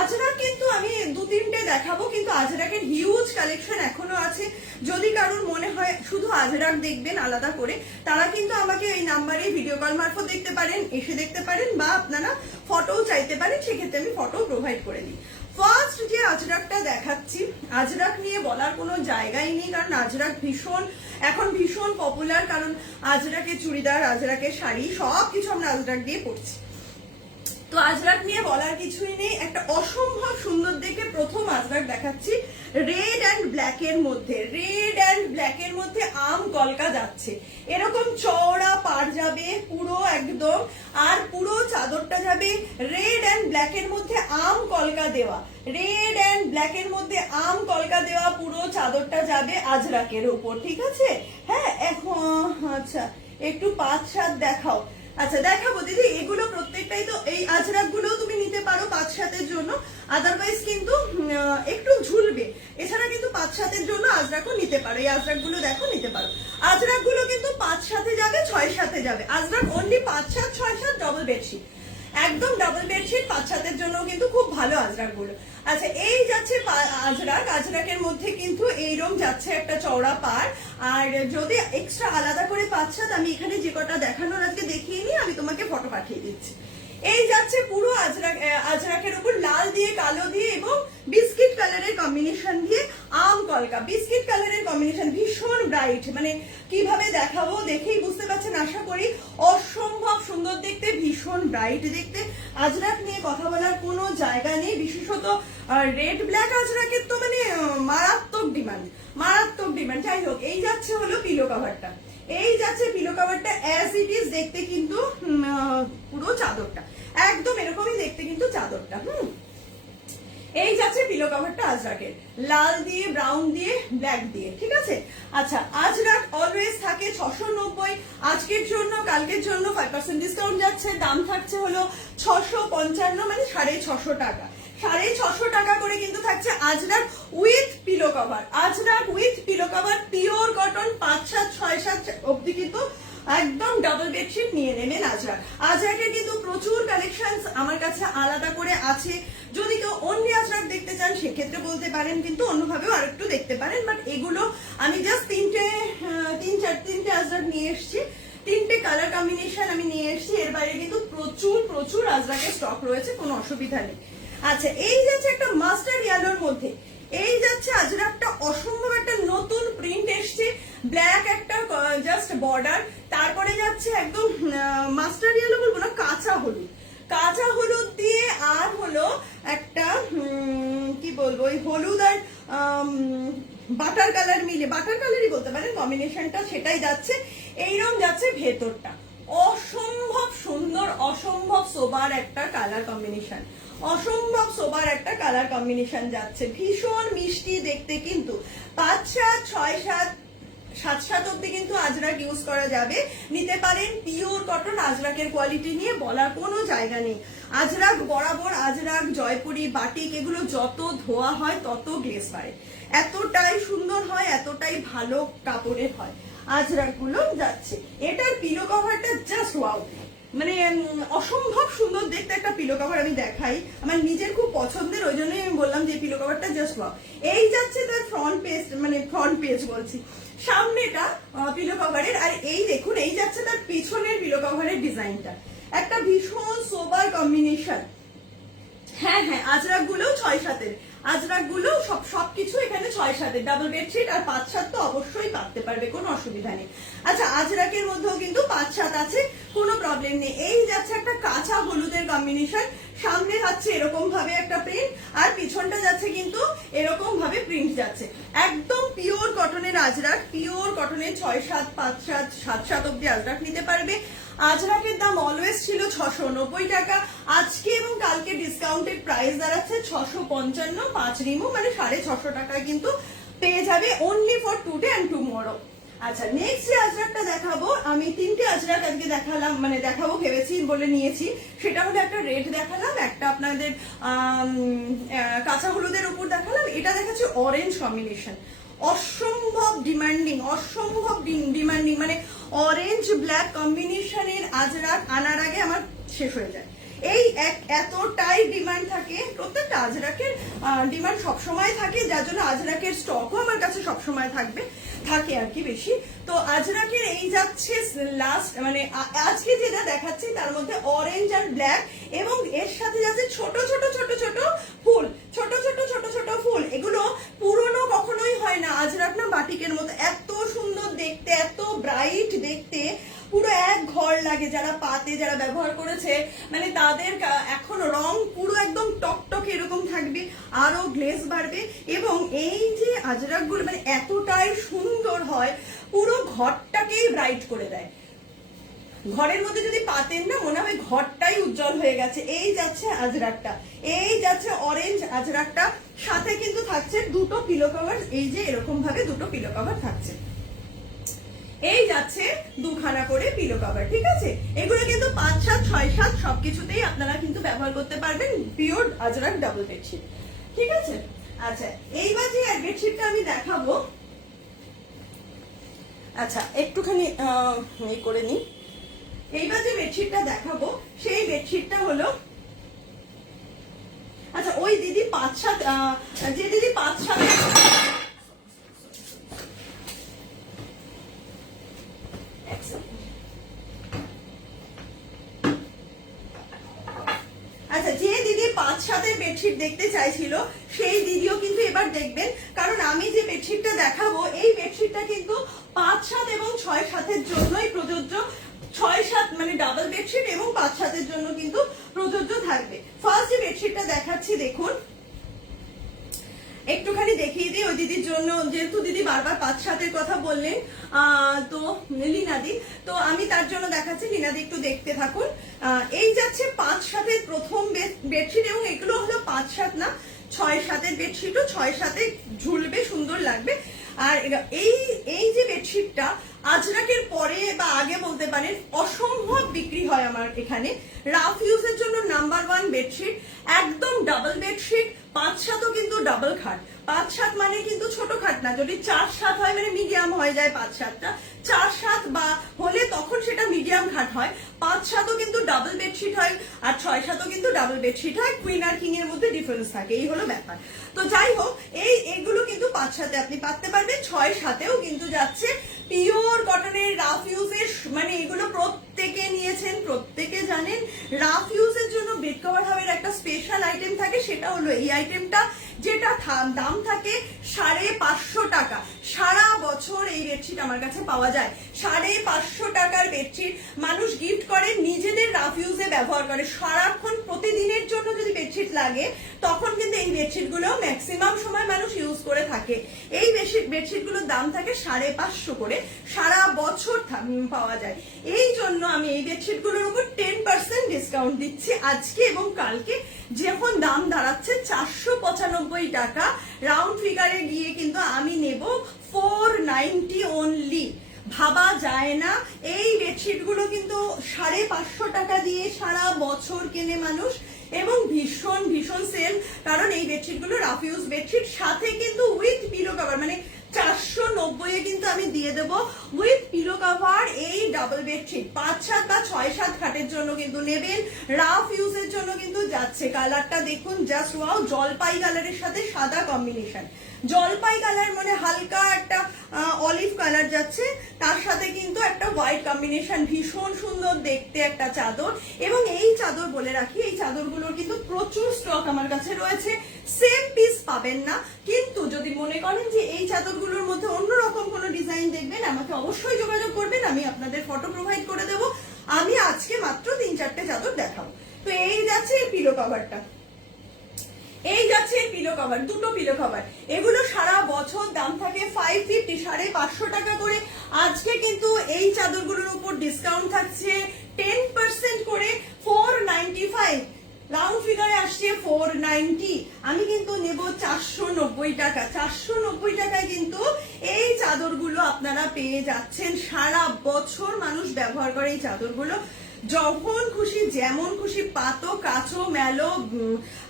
আজরাক কিন্তু আমি 2-3টে দেখাবো, কিন্তু আজরাকের হিউজ কালেকশন এখনো আছে। যদি কারোর মনে হয় শুধু আজরাক দেখবেন আলাদা করে, তারা কিন্তু আমাকে এই নাম্বারে ভিডিও কল মারফত দেখতে পারেন, এসে দেখতে পারেন, বা আপনারা ফটোও চাইতে পারেন, সেক্ষেত্রে আমি ফটো প্রোভাইড করে দিই। ফার্স্ট যে আজরাকটা দেখাচ্ছি, আজরাক নিয়ে বলার কোনো জায়গাই নেই, কারণ আজরাক এখন ভীষণ পপুলার, কারণ আজরাকের চুড়িদার, আজরাকের শাড়ি সবকিছু আমরা আজরাক দিয়ে পরছি। তো আজরাক নিয়ে বলার কিছুই নেই, একটা অসম্ভব সুন্দর দেখে প্রথম আজরাক দেখাচ্ছি রেড অ্যান্ড ব্ল্যাক এর মধ্যে। রেড অ্যান্ড ব্ল্যাক এর মধ্যে আম কলকা যাচ্ছে, এরকম চওড়া পাড় যাবে পুরো একদম, আর পুরো চাদরটা যাবে রেড অ্যান্ড ব্ল্যাক এর মধ্যে আম কলকা দেওয়া। রেড অ্যান্ড ব্ল্যাক এর মধ্যে আম কলকা দেওয়া পুরো চাদরটা যাবে আজরাকের উপর, ঠিক আছে? হ্যাঁ, এখন আচ্ছা একটু 5-7 দেখাও। আচ্ছা দেখাবো দিদি, এগুলো প্রত্যেকটাই তো, এই আজরাক গুলো তুমি নিতে পারো 5-7-এর জন্য, আদারওয়াইজ কিন্তু একটু ঝুলবে। এছাড়া কিন্তু 5-7-এর জন্য আজরাকও নিতে পারো, এই আজরাক গুলো দেখো নিতে পারো। আজরাক গুলো কিন্তু 5-7-এ যাবে, 6-7-এ যাবে। আজরাক অনলি 5-7, 6-7 ডবল বেডশিট, একদম ডাবল বেডশিট 5-7-এর জন্য কিন্তু খুব ভালো আজরাক গুলো। আচ্ছা এই যাচ্ছে আজরাক, আজরাকের মধ্যে কিন্তু এইরকম যাচ্ছে একটা চওড়া পাড়। আর যদি এক্সট্রা আলাদা করে 5-7 আমি এখানে যে কটা দেখানোর আজকে দেখিয়ে নিই, আমি তোমাকে ফটো পাঠিয়ে দিচ্ছি। এই যাচ্ছে পুরো আজরাকের উপর লাল দিয়ে কালো দিয়ে এবং বিস্কিট কালারের কম্বিনেশন দিয়ে আম কলকা। বিস্কিট কালারের কম্বিনেশন ভীষণ ব্রাইট, মানে কিভাবে দেখাবো দেখেই বুঝতে পারছেন আশা করি। অসম্ভব সুন্দর দেখতে, ভীষণ ব্রাইট দেখতে। আজরাক নিয়ে কথা বলার কোনো জায়গা নেই, বিশেষত রেড ব্ল্যাক আজরাকের তো মানে মারাত্মক ডিমান্ড, মারাত্মক ডিমান্ড। যাই হোক, এই যাচ্ছে হলো পিলো কভারটা, এই যাচ্ছে পিলো কভারটা অ্যাজ ইট ইজ দেখতে, কিন্তু পুরো চাদরটা একদম এরকমই দেখতে কিন্তু চাদরটা। এই যাচ্ছে পিলো কভারটা আজরাকের, লাল দিয়ে, ব্রাউন দিয়ে, ব্ল্যাক দিয়ে, ঠিক আছে? আচ্ছা আজরাক অলওয়েজ থাকে 690, আজকের জন্য কালকের জন্য 5% ডিসকাউন্ট যাচ্ছে, দাম থাকছে হলো 655, মানে 650 টাকা। 650 টাকা করে কিন্তু থাকছে Ajrak with pillow cover. Ajrak with pillow cover, pure cotton, 5-7, 6-7 অব্দি কিন্তু একদম ডাবল বেডশিট নিয়ে নেবেন আজরাক। আজরাকের কিন্তু প্রচুর কালেকশন আমার কাছে আলাদা করে আছে, যদি কেউ অন্য আজরাক দেখতে চান সেক্ষেত্রে বলতে পারেন, কিন্তু অন্যভাবেও আরেকটু দেখতে পারেন। বাট এগুলো আমি জাস্ট 3-4 আজরাক নিয়ে এসেছি, 3টে কালার কম্বিনেশন আমি নিয়ে এসেছি। এর বাইরে কিন্তু প্রচুর প্রচুর আজরাকের স্টক রয়েছে, কোনো অসুবিধা নেই। আচ্ছা এই যাচ্ছে একটা মাস্টার্ড ইয়েলোর মধ্যে, এই যাচ্ছে আজরাকটা অসম্ভব একটা নতুন প্রিন্ট এসছে, ব্ল্যাক একটা জাস্ট বর্ডার, তারপরে যাচ্ছে একদম মাস্টার্ড ইয়েলো বলবো না, কাঁচা হলুদ, কাঁচা হলুদ দিয়ে, আর হলো একটা কি বলবো, ওই হলুদ আর বাটার কালার মিলে, বাটার কালারই বলতে পারেন কম্বিনেশনটা, সেটাই যাচ্ছে। এইরকম যাচ্ছে ভেতরটা, অসম্ভব সুন্দর, অসম্ভব সোবার একটা কালার কম্বিনেশন, অসম্ভব সোবার একটা কালার কম্বিনেশন যাচ্ছে, ভীষণ মিষ্টি দেখতে। কিন্তু 5-7, 6-7, 7-7 অব্দি কিন্তু আজরাক ইউজ করা যাবে, নিতে পারেন। পিওর কটন আজরাকের কোয়ালিটি নিয়ে বলার কোনো জায়গা নেই। আজরাক বরাবর, আজরাক, জয়পুরি, বাটিক এগুলো যত ধোয়া হয় তত গ্লেজ বাড়ে, এতটাই সুন্দর হয়, এতটাই ভালো কাপড়ের হয় আজরাক গুলো যাচ্ছে। এটার পিলো কভারটা জাস্ট ওয়াও, মানে অসম্ভব সুন্দর দেখতে একটা পিলো কভার আমি দেখাই, আমার নিজের খুব পছন্দের, ওই জন্যই আমি বললাম যে পিলো কভারটা জাস্ট ওয়াও। এই যাচ্ছে তার ফ্রন্ট পেজ, মানে ফ্রন্ট পেজ বলছি, সামনেটা পিলো কভারের, আর এই দেখুন এই যাচ্ছে তার পিছনের পিলো কভারের ডিজাইনটা, একটা ভীষণ সোবার কম্বিনেশন। হ্যাঁ হ্যাঁ, আজরাক গুলো 6-7-এর, আজরাক গুলো সবকিছু এখানে 6-7-এর, ডাবল বেডশিট আর 5-7 তো অবশ্যই পাততে পারবে, কোনো অসুবিধা নেই। আচ্ছা আজরাকের মধ্যেও কিন্তু 5-7 আছে, কোনো প্রবলেম নেই। এই যাচ্ছে একটা কাঁচা হলুদের কম্বিনেশন, সামনে যাচ্ছে এরকম ভাবে একটা প্রিন্ট, আর পিছনটা যাচ্ছে কিন্তু এরকম ভাবে প্রিন্ট যাচ্ছে, একদম পিওর কটনের আজরাক, পিওর কটনের 6-7, 5-7, 7-7 অব্দি আজরাক নিতে পারবে। আজরাকের দাম অলওয়েজ ছিল 690 টাকা, আজকে এবং কালকে ডিসকাউন্টেড প্রাইস দাঁড়াচ্ছে 655, 5 রিমুভ, মানে 650 টাকায় কিন্তু পেয়ে যাবে, only for today and tomorrow. আচ্ছা নেক্সট যে আজরাকটা দেখাবো, আমি 3টে আজরাক আজকে দেখালাম, মানে দেখাবো ভেবেছি বলে নিয়েছি। সেটা হলো একটা রেড দেখালাম, একটা আপনাদের কাঁচা হলুদের উপর দেখালাম, এটা দেখাচ্ছি অরেঞ্জ কম্বিনেশন, অসম্ভব ডিমান্ডিং, অসম্ভব ডিমান্ডিং, মানে অরেঞ্জ ব্ল্যাক কম্বিনেশনের আজরাক আনার আগে আমার শেষ হয়ে যায়। এই এতটাই ডিমান্ড থাকে, প্রত্যেকটা আজরাকের ডিমান্ড সবসময় থাকে, যার জন্য আজরাকের স্টকও আমার কাছে সবসময় থাকে আর কি বেশি। তো আজরাকের এই যাচ্ছে লাস্ট, মানে আজকে যেটা দেখাচ্ছি তার মধ্যে অরেঞ্জ আর ব্ল্যাক, এবং এর সাথে যাচ্ছে ছোট ছোট ছোট ছোট ফুল, ছোট ছোট ছোট ছোট ফুল। এগুলো পুরনো কখনোই হয় না, আজরাক না বাটিকের মতো এত সুন্দর দেখতে, এত ব্রাইট দেখতে, পুরো এক ঘর লাগে। যারা পাতে যারা ব্যবহার করেছে মানে তাদের এখন রং পুরো একদম টকটক এরকম থাকবে, আরো গ্লেজ বাড়বে। এবং এই যে আজরাক গুলো মানে এতটাই সুন্দর হয়, পুরো ঘরটাকেই ব্রাইট করে দেয়। ঘরের মধ্যে যদি পাতেন না, মনে হয় ঘরটাই উজ্জ্বল হয়ে গেছে। এই যাচ্ছে আজরাকটা, এই যাচ্ছে অরেঞ্জ আজরাকটা, সাথে কিন্তু থাকছে দুটো পিলো কভার, এই যে এরকম ভাবে দুটো পিলো কভার থাকছে। এই যাচ্ছে দুখানা করে পিলো কভার, ঠিক আছে? এগুলো কিন্তু 5, 7, 6, 7 সবকিছুতেই আপনারা কিন্তু ব্যবহার করতে পারবেন, পিওর আজরাক ডাবল বেডশিট, ঠিক আছে? আচ্ছা, এইবার যে বেডশিটটা আমি দেখাবো, আচ্ছা একটুখানি এই করে নিই। এইবার যে বেডশিটটা দেখাবো সেই বেডশিটটা হলো, আচ্ছা ওই দিদি 5, 7 যে দিদি 5, 7 আচ্ছা যে দিদি 5, 7 বেডশিট দেখতে চাইছিল সেই দিদিও কিন্তু এবার দেখবেন, কারণ আমি যে বেডশিটটা দেখাবো এই বেডশিটটা কিন্তু 5, 7 এবং 6, 7 জন্যই প্রযোজ্য। 6, 7 মানে ডাবল বেডশিট এবং 5, 7 জন্য কিন্তু প্রযোজ্য থাকবে। ফার্স্ট যে বেডশিটটা দেখাচ্ছি দেখুন, একটুখানি দেখিয়ে দিই ওই দিদির জন্য, যেহেতু দিদি বারবার 5, 7 কথা বললেন, তো লীনাদি, তো আমি তার জন্য দেখাচ্ছি, লীনাদি একটু দেখতে থাকুন। এই যাচ্ছে 5, 7 প্রথম বেডশিট, এবং এগুলো হলো 5, 7 না 6, 7 বেডশিটও 6, 7 ঝুলবে, সুন্দর লাগবে। আর এই যে বেডশিটটা আজরাকের পরে বা আগে বলতে পারেন অসম্ভব বিক্রি হয় আমার এখানে। রাফ ইউজের জন্য নাম্বার 1 বেডশিট, একদম ডাবল বেডশিট। 5, 7ও কিন্তু ডাবল খাট, 5, 7 মানে কিন্তু ছোট খাট না, যদি 4, 7 হয় মানে মিডিয়াম হয়ে যায় 5, 7টা, 4, 7 বা হলে তখন সেটা মিডিয়াম খাট হয়। 5, 7ও কিন্তু ডাবল বেডশিট হয়, আর 6, 7ও কিন্তু ডাবল বেডশিট হয়। কুইন আর কিং এর মধ্যে ডিফারেন্স থাকে, এই হলো ব্যাপার। তো যাই হোক, এগুলো কিন্তু 5, 7 আপনি পাততে পারবেন, 6, 7ও কিন্তু যাচ্ছে পিওর কটনের রাফ ইউজের, মানে এগুলো প্রত্যেকে নিয়েছেন, প্রত্যেকে জানেন। রাফ ইউজের জন্য বেড কভার হাবের একটা স্পেশাল আইটেম থাকে, সেটা হলো এই আইটেমটা, যেটা দাম থাকে 550 টাকা। সারা বছর এই বেডশিট আমার কাছে পাওয়া যায়। 550 টাকার বেডশিট মানুষ গিফট করে, নিজেদের রাফ ইউজে ব্যবহার করে। সারাক্ষণ প্রতিদিনের জন্য যদি বেডশিট লাগে তখন কিন্তু এই বেডশিট গুলো ম্যাক্সিমাম সময় মানুষ ইউজ করে থাকে। এই বেডশিট গুলোর দাম থাকে 550 করে, সারা বছর পাওয়া যায়। এই জন্য আমি এই বেডশিট গুলোর উপর 10% ডিসকাউন্ট দিচ্ছি আজকে এবং কালকে, যখন দাম দাঁড়াচ্ছে 495 টাকা। রাউন্ড ফিগারে গিয়ে কিন্তু আমি নেব 490 অনলি। ভাবা যায় না, এই বেডশিট গুলো কিন্তু 550 টাকা দিয়ে সারা বছর কেনে মানুষ, এবং ভীষণ ভীষণ সেল। কারণ এই বেডশিট গুলো রাফ ইউজ বেডশিট, সাথে কিন্তু উইথ পিলো কভার, মানে 490 কিন্তু আমি দিয়ে দেবো উইথ পিলো কভার এই ডাবল বেডশিট। 5, 7 বা 6, 7 খাটের জন্য কিন্তু নেবেন, রাফ ইউজের জন্য কিন্তু যাচ্ছে। কালারটা দেখুন, জাস্ট ওয়াও, জলপাই কালারের সাথে সাদা কম্বিনেশন। জলপাই কালার মানে হালকা একটা অলিভ কালার যাচ্ছে, তার সাথে কিন্তু একটা হোয়াইট কম্বিনেশন, ভীষণ সুন্দর দেখতে একটা চাদর। এবং এই চাদর বলে রাখি, এই চাদরগুলোর কিন্তু প্রচুর স্টক আমার কাছে রয়েছে, সেম পিস পাবেন না। কিন্তু যদি মনে করেন যে এই চাদরগুলোর মধ্যে অন্যরকম কোনো ডিজাইন দেখবেন, আমাকে অবশ্যই যোগাযোগ করবেন, আমি আপনাদের ফটো প্রোভাইড করে দেবো। আমি আজকে মাত্র 3-4টে চাদর দেখাবো। তো এই যাচ্ছে পিলো কভারটা, এই যাচ্ছে পিলো কভার, দুটো পিলো কভার। এগুলো সারা বছর দাম থাকে 550, 550 টাকা করে। আজকে কিন্তু এই চাদরগুলোর উপর ডিসকাউন্ট থাকছে 10% করে, 495। রাউন্ড ফিগারে আসছে 490, আমি কিন্তু নেব 490 টাকা। 490 টাকায় কিন্তু এই চাদরগুলো আপনারা পেয়ে যাচ্ছেন। সারা বছর মানুষ ব্যবহার করে এই চাদরগুলো, যখন খুশি যেমন খুশি পাতো, কাচো, মেলো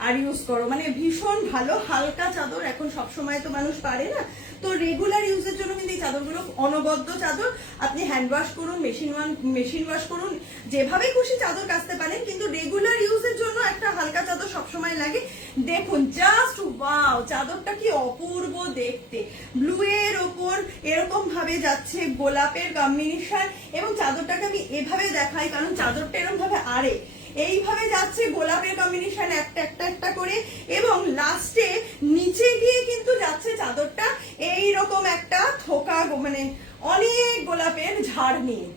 আর ইউজ করো, মানে ভীষণ ভালো হালকা চাদর। এখন সবসময় তো মানুষ পারে না, তো রেগুলার ইউজের জন্য কিন্তু এই চাদরগুলো অনবদ্য চাদর। আপনি হ্যান্ড ওয়াশ করুন, মেশিন ওয়াশ করুন, যেভাবে খুশি চাদর কাচতে পারেন, কিন্তু রেগুলার ইউজের জন্য একটা হালকা চাদর সবসময় লাগে। দেখুন জাস্ট ওয়াও, চাদরটা কি অপূর্ব দেখতে, ব্লু এর ওপর এরকম ভাবে যাচ্ছে গোলাপের কম্বিনেশন। এবং চাদরটাকে আমি এভাবে দেখাই কারণ চাদরটা এরকম ভাবে আড়ে, এইভাবে যাচ্ছে গোলাপের কম্বিনেশন একটা একটা একটা করে, এবং লাস্টে নিচে গিয়ে কিন্তু যাচ্ছে চাদরটা এইরকম একটা থোকা, মানে অনেক গোলাপের ঝাড় নিয়ে,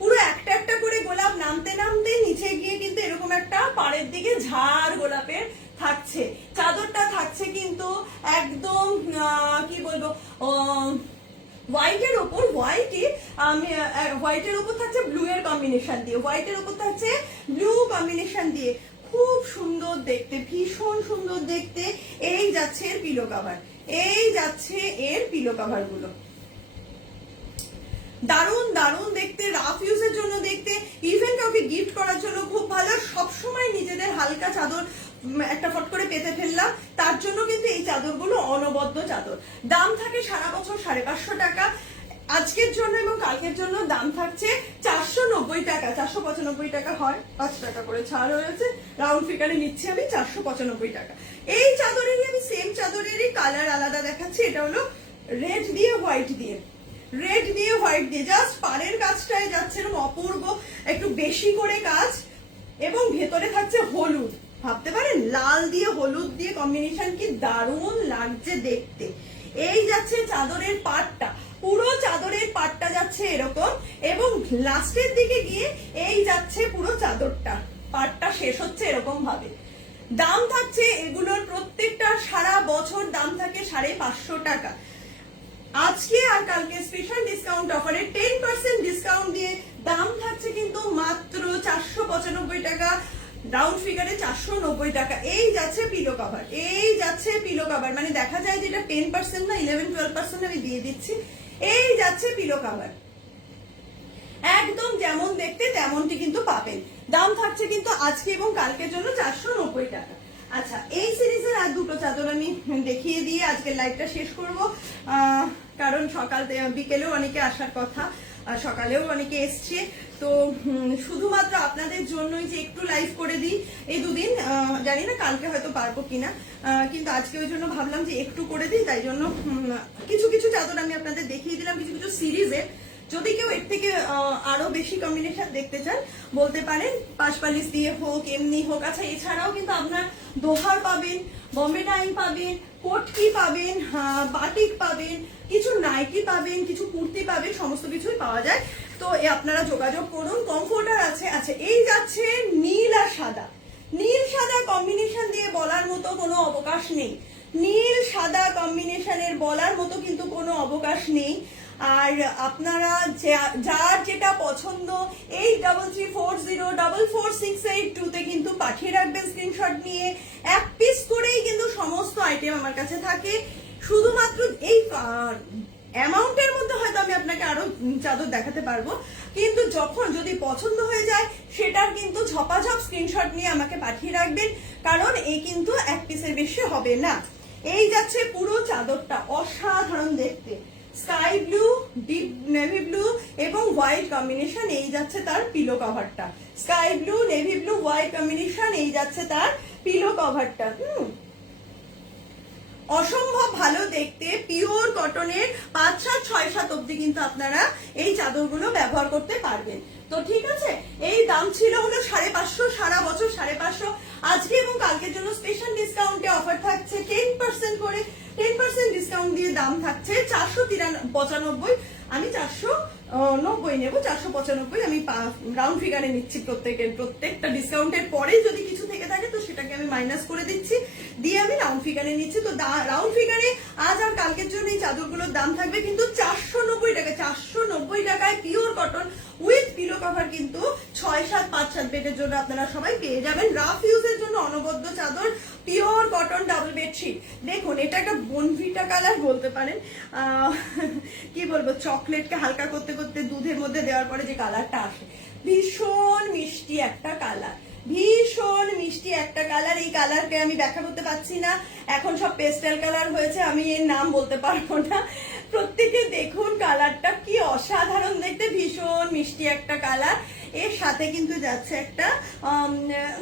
পুরো একটা একটা করে গোলাপ নামতে নামতে নিচে গিয়ে কিন্তু এরকম একটা পাড়ের দিকে ঝাড় গোলাপের থাকছে। চাদরটা থাকছে কিন্তু একদম কি বলবো, হোয়াইটের ওপর, হোয়াইটের ওপর থাকছে ব্লু এর কম্বিনেশন দিয়ে, হোয়াইটের ওপর থাকছে ব্লু কম্বিনেশন দিয়ে, খুব সুন্দর দেখতে, ভীষণ সুন্দর দেখতে। এই যাচ্ছে এর পিলো কভার, এই যাচ্ছে এর পিলো কভার গুলো, দারুণ দারুণ দেখতে, রাফ ইউজের জন্য দেখতে, ইভেন কাউকে গিফট করার জন্য খুব ভালো। সবসময় নিজেদের হালকা চাদর একটা ফট করে পেতে ফেললাম, তার জন্য কিন্তু এই চাদরগুলো অনবদ্য চাদর। দাম থাকে সারা বছর 550 টাকা। আজকের জন্য এবং কালকের জন্য দাম থাকছে 490 টাকা, 495 টাকা হয়, 5 টাকা করে ছাড় হয়েছে, রাউন্ড ফিগারে নিচ্ছি আমি 495 টাকা। এই চাদরেরই আমি সেম চাদরেরই কালার আলাদা দেখাচ্ছি। এটা হলো রেড দিয়ে হোয়াইট দিয়ে, রেড দিয়ে হোয়াইট দিয়ে, জাস্ট পাড়ের কাজটায় যাচ্ছে এরকম অপূর্ব একটু বেশি করে কাজ, এবং ভেতরে থাকছে হলুদ। ভাবতে পারেন লাল দিয়ে হলুদ দিয়ে কম্বিনেশন কি দারুণ লাগছে দেখতে। এই যাচ্ছে চাদরের পাটটা, পুরো চাদরের পাটটা যাচ্ছে এরকম, এবং লাস্টের দিকে গিয়ে এই যাচ্ছে পুরো চাদরটা, পাটটা শেষ হচ্ছে এরকম ভাবে। দাম থাকছে এগুলোর প্রত্যেকটা সারা বছর দাম থাকে 550 টাকা। আজকে আর কালকে স্পেশাল ডিসকাউন্ট অফারে 10% ডিসকাউন্ট দিয়ে দাম থাকছে কিন্তু মাত্র 495 টাকা, রাউন্ড ফিগারে 490 টাকা। এই যাচ্ছে পিলো কভার, এই যাচ্ছে পিলো কভার, মানে দেখা যায় যে এটা 10% না 11-12% আমি দিয়ে দিচ্ছি। এই যাচ্ছে পিলো কভার, একদম যেমন দেখতে তেমনটি কিন্তু পাবেন। দাম থাকছে কিন্তু আজকে এবং কালকের জন্য 490 টাকা। আচ্ছা, এই সিরিজের আর দুটো চাদর আমি দেখিয়ে দিয়ে আজকের লাইভটা শেষ করব, কারণ সকাল বিকেলেও অনেকে আসার কথা, সকালেও অনেকে এসছে, তো শুধুমাত্র আপনাদের জন্যই যে একটু লাইভ করে দিই এই দুদিন, জানি না কালকে হয়তো পারবো কিনা, কিন্তু আজকে ওই জন্য ভাবলাম যে একটু করে দিই, তাই জন্য কিছু কিছু চাদর আমি আপনাদের দেখিয়ে দিলাম, কিছু কিছু সিরিজের। যদি কেউ এর থেকে আরো বেশি কম্বিনেশন দেখতে চান বলতে পারেন, পাশপালিশ দিয়ে হোক এমনি হোক। আচ্ছা, এছাড়াও কিন্তু আপনার দোহার পাবেন, বম্বে ডাইং পাবেন, কোটকি পাবেন, বাটিক পাবেন, কিছু নাইটি পাবেন, কিছু কুর্তি পাবেন, সমস্ত কিছুই পাওয়া যায়। তো আপনারা যোগাযোগ করুন, কমফোর্টার আছে। আচ্ছা, এই যাচ্ছে নীল আর সাদা, নীল সাদা কম্বিনেশন দিয়ে বলার মতো কোনো অবকাশ নেই, নীল সাদা কম্বিনেশনের বলার মতো কিন্তু কোনো অবকাশ নেই। আর আপনারা যার যেটা পছন্দ 8334044682 তে কিন্তু পাঠিয়ে রাখবেন স্ক্রিনশট নিয়ে। এক পিস করেই কিন্তু সমস্ত আইটেম আমার কাছে থাকে। শুধুমাত্র এই অ্যামাউন্টের মধ্যে হয়তো আমি আপনাকে আরো চাদর দেখাতে পারবো, কিন্তু যখন যদি পছন্দ হয়ে যায় সেটার কিন্তু ঝপাঝপ স্ক্রিনশট নিয়ে আমাকে পাঠিয়ে রাখবেন, কারণ এই কিন্তু এক পিসের বেশি হবে না। এই যাচ্ছে পুরো চাদরটা, অসাধারণ দেখতে, sky blue, deep navy blue এবং হোয়াইট কম্বিনেশন। এই যাচ্ছে তার পিলো কভারটা, sky blue, navy blue, white combination. এই যাচ্ছে তার পিলো কভারটা, অসম্ভব ভালো দেখতে, পিওর কটনের, 5-7-6-7 অব্দি কিন্তু আপনারা এই চাদরগুলো ব্যবহার করতে পারবেন। তো ঠিক আছে, এই দাম ছিল হলো 550, সারা বছর 550। আজকে এবং কালকের জন্য স্পেশাল ডিসকাউন্টে অফার থাকছে 10% করে, 10% ডিসকাউন্ট দিয়ে দাম থাকছে 495। আমি 490 নেবো, 495 আমি রাউন্ড ফিগারে নিচ্ছি। প্রত্যেকটা ডিসকাউন্টের পরে যদি কিছু থেকে থাকে তো সেটাকে আমি মাইনাস করে দিচ্ছি, দিয়ে আমি রাউন্ড ফিগারে নিচ্ছি। তো রাউন্ড ফিগারে আজ আর কালকের জন্য এই চাদরগুলোর দাম থাকবে কিন্তু 490 টাকা। 490 টাকায় pure cotton with pillow cover কিন্তু 6-7-5-7 বেডের জন্য আপনারা সবাই পেয়ে যাবেন। রাফ ইউজের জন্য অনবদ্য চাদর, পিওর কটন ডাবল বেডশিট। দেখুন এটা একটা বনভিটা কালার বলতে পারেন, কি বলবো, চকলেটকে হালকা করতে করতে দুধের মধ্যে দেওয়ার পরে যে কালারটা আসে, ভীষণ মিষ্টি একটা কালার, ভীষণ মিষ্টি একটা কালার। এই কালারকে আমি ব্যাখ্যা করতে পারছি না, এখন সব পেস্টেল কালার হয়েছে, আমি এর নাম বলতে পারবো না। প্রত্যেকে দেখুন কালারটা কি অসাধারণ দেখতে, ভীষণ মিষ্টি একটা কালার। এর সাথে কিন্তু যাচ্ছে একটা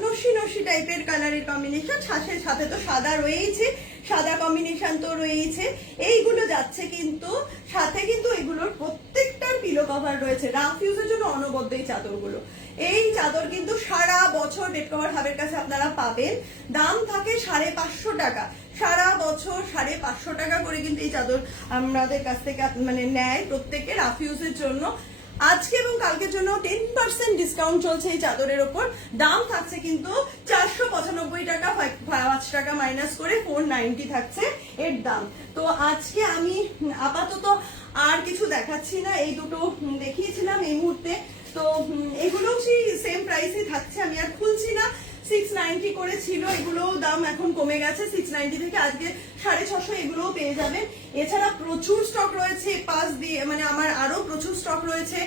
নসি নসি টাইপের কালারের কম্বিনেশন, সাথে তো সাদা রয়েছে, সাদা কম্বিনেশন তো রয়েছে। এইগুলো যাচ্ছে কিন্তু সাথে, কিন্তু এগুলোর প্রত্যেকটার পিলো কভার রয়েছে। রাফ ইউজের জন্য অনবদ্য এই চাদরগুলো। এই চাদর কিন্তু সারা বছর বেড কভার হাবের কাছে আপনারা পাবেন। দাম থাকে 550 টাকা, সারা বছর 550 টাকা করে কিন্তু এই চাদর আমাদের কাছ থেকে মানে নেয় প্রত্যেকে রাফ ইউজের জন্য। আজকে এবং কালকের জন্য 10% ডিসকাউন্ট চলছে এই চাদরের ওপর। দাম থাকছে কিন্তু 495 টাকা, 5 টাকা মাইনাস করে 490 থাকছে এর দাম। তো আজকে আমি আপাতত আর কিছু দেখাচ্ছি না, এই দুটো দেখিয়েছিলাম এই মুহূর্তে। তো এগুলোও সেই সেম প্রাইসে থাকছে, আমি আর খুলছি না। 690 করে ছিল, এগুলো দাম এখন কমে গেছে, 690 থেকে আজকে 650 এগুলোও পেয়ে যাবেন। এছাড়া প্রচুর স্টক রয়েছে পাশ দিয়ে, মানে আমার আরো প্রচুর স্টক রয়েছে।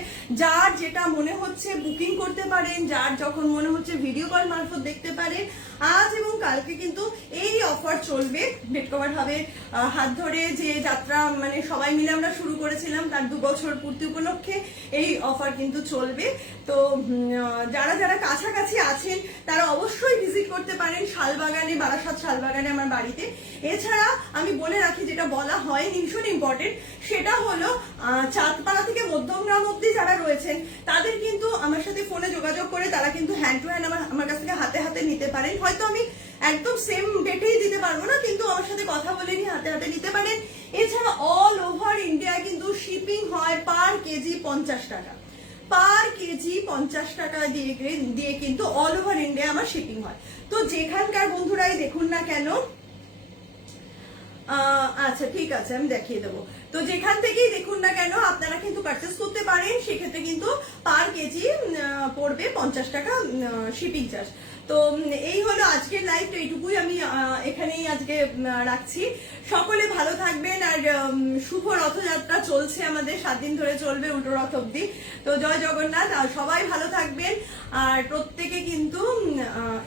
যার যেটা মনে হচ্ছে বুকিং করতে পারেন, যার যখন মনে হচ্ছে ভিডিও কল মারফত দেখতে পারেন। আজ এবং কালকে কিন্তু এই অফার চলবে, বেড কভার হাবের হাত ধরে যে যাত্রা মানে সবাই মিলে আমরা শুরু করেছিলাম তার 2 বছর পূর্তি উপলক্ষে এই অফার কিন্তু চলবে। তো যারা যারা কাছাকাছি আছেন তারা অবশ্যই ভিজিট করতে পারেন শালবাগানে, বারাসাত শালবাগানে আমার বাড়িতে। এছাড়া আমি বলে রাখি, যেটা বলা হয় ভীষণ ইম্পর্টেন্ট, সেটা হলো চাঁদপাড়া থেকে মধ্যমগ্রাম অব্দি যারা রয়েছেন তাদের কিন্তু আমার সাথে ফোনে যোগাযোগ করে তারা কিন্তু হ্যান্ড টু হ্যান্ড আমার কাছ থেকে হাতে হাতে নিতে পারেন। হয়তো আমি একদম সেম ডেটেই দিতে পারবো না, কিন্তু আমার সাথে কথা বলে নিয়ে হাতে হাতে নিতে পারেন। এছাড়া অল ওভার ইন্ডিয়া কিন্তু শিপিং হয় পার কেজি 50 টাকা, পার কেজি 50 টাকা দিয়ে কিন্তু অল ওভার ইন্ডিয়া আমার শিপিং হয়। তো যেখানকার বন্ধুরাই দেখুন না কেন, আচ্ছা ঠিক আছে আমি দেখিয়ে দেবো। তো যেখান থেকেই দেখুন না কেন আপনারা কিন্তু পারচেস করতে পারেন, সেক্ষেত্রে কিন্তু পার কেজি পড়বে 50 টাকা শিপিং চার্জ। তো এই হলো আজকের লাইভ, তো এইটুকুই আমি এখানেই আজকে রাখছি। সকলে ভালো থাকবেন, আর শুভ রথযাত্রা চলছে আমাদের, 7 দিন ধরে চলবে উল্টো রথ অব্দি। তো জয় জগন্নাথ, আর সবাই ভালো থাকবেন। আর প্রত্যেকে কিন্তু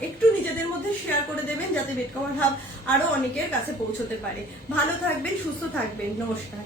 একটু নিজেদের মধ্যে শেয়ার করে দেবেন যাতে বেড কভার হাব আরো অনেকের কাছে পৌঁছতে পারে। ভালো থাকবেন, সুস্থ থাকবেন, নমস্কার।